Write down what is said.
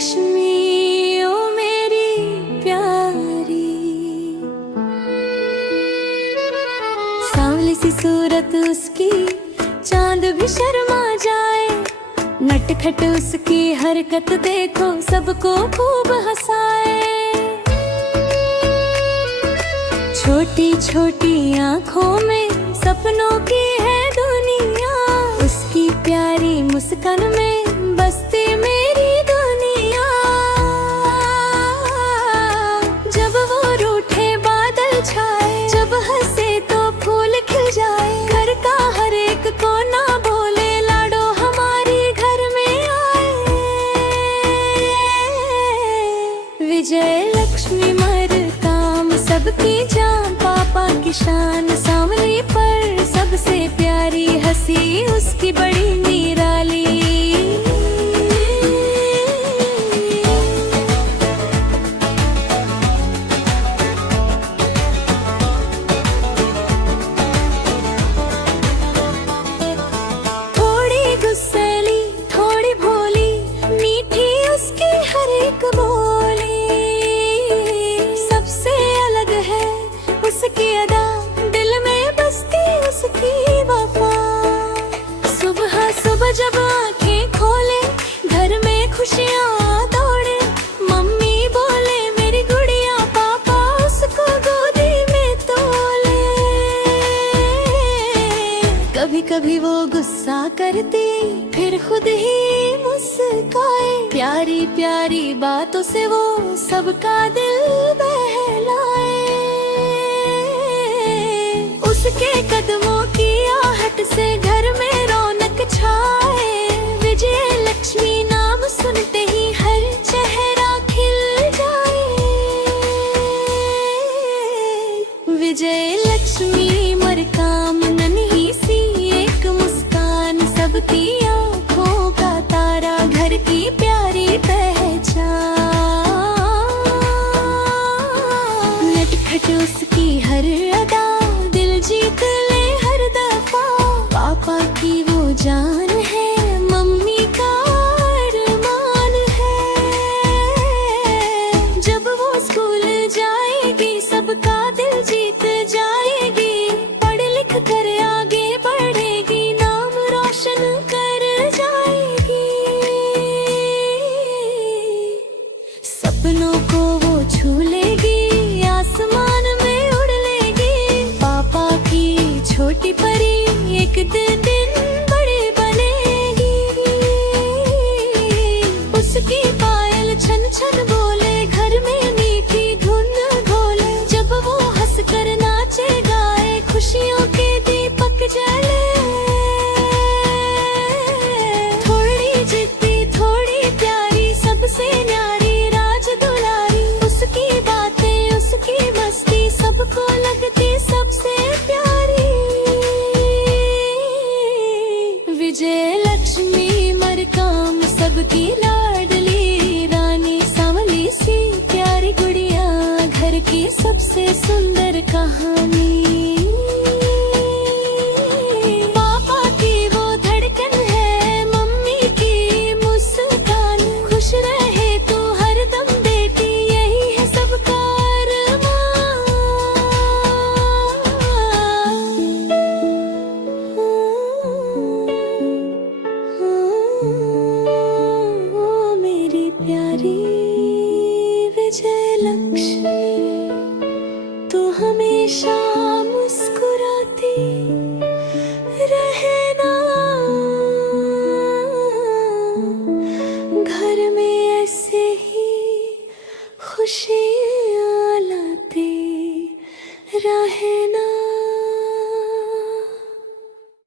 लक्ष्मी ओ मेरी प्यारी, सांवली सी सूरत उसकी चांद भी शर्मा जाए, नटखट उसकी हरकत देखो सबको खूब हंसाए। छोटी छोटी आँखों में सपनों की है दुनिया, उसकी प्यारी मुस्कान में बसती मेरी दुनिया। जब वो रूठे बादल छाए, जब हंसे तो फूल खिल जाए, घर का हर एक कोना बोले लाडो हमारी घर में आए। विजय लक्ष्मी मर काम सबकी जान, पापा की शान, सांवली पर सबसे प्यारी, हंसी उसकी बड़ी निराली। थोड़ी गुस्सैली थोड़ी भोली, मीठी उसकी हर एक बोली, सबसे अलग है उसकी अदा, दिल में बसती उसकी वफा। सुबह सुबह जब आंखें खोले, घर में खुशियाँ दौड़े, मम्मी बोले मेरी गुड़िया, पापा उसको गोदी में तोले। कभी कभी वो गुस्सा करती, फिर खुद ही मुस्काए, प्यारी प्यारी बातों से वो सबका दिल बहलाए। उसके कदमों की आहट से घर में रौनक छाए, विजय लक्ष्मी नाम सुनते ही हर चेहरा खिल जाए। विजय लक्ष्मी मर काम, नन्ही सी एक मुस्कान, सबकी आँखों का तारा, घर की प्यारी पहचान। नटखट उसकी हर अदा, दिल जीत ले हर दफा, पापा की वो जान है, मम्मी का अरमान है। जब वो स्कूल जाएगी सबका दिल जीत जाएगी, पढ़ लिख कर आगे बढ़ेगी, नाम रोशन कर जाएगी। सपनों को वो छू लेगी, आसमान में उड़ लेगी, पापा की छोटी परी एक दिन बड़ी बनेगी। उसकी पायल छन छन बोले, घर में मीठी धुन घोले, जब वो हंस कर नाचे गाए, खुशियों के दीपक जले। थोड़ी जिद्दी थोड़ी प्यारी, सबसे न्यारी राज दुलारी, उसकी बातें उसकी मस्ती सबको लगती सबसे प्यारी। विजय लक्ष्मी मर काम, सबकी लाडली रानी, सांवली सी प्यारी गुड़िया, घर की सबसे सुंदर कहानी।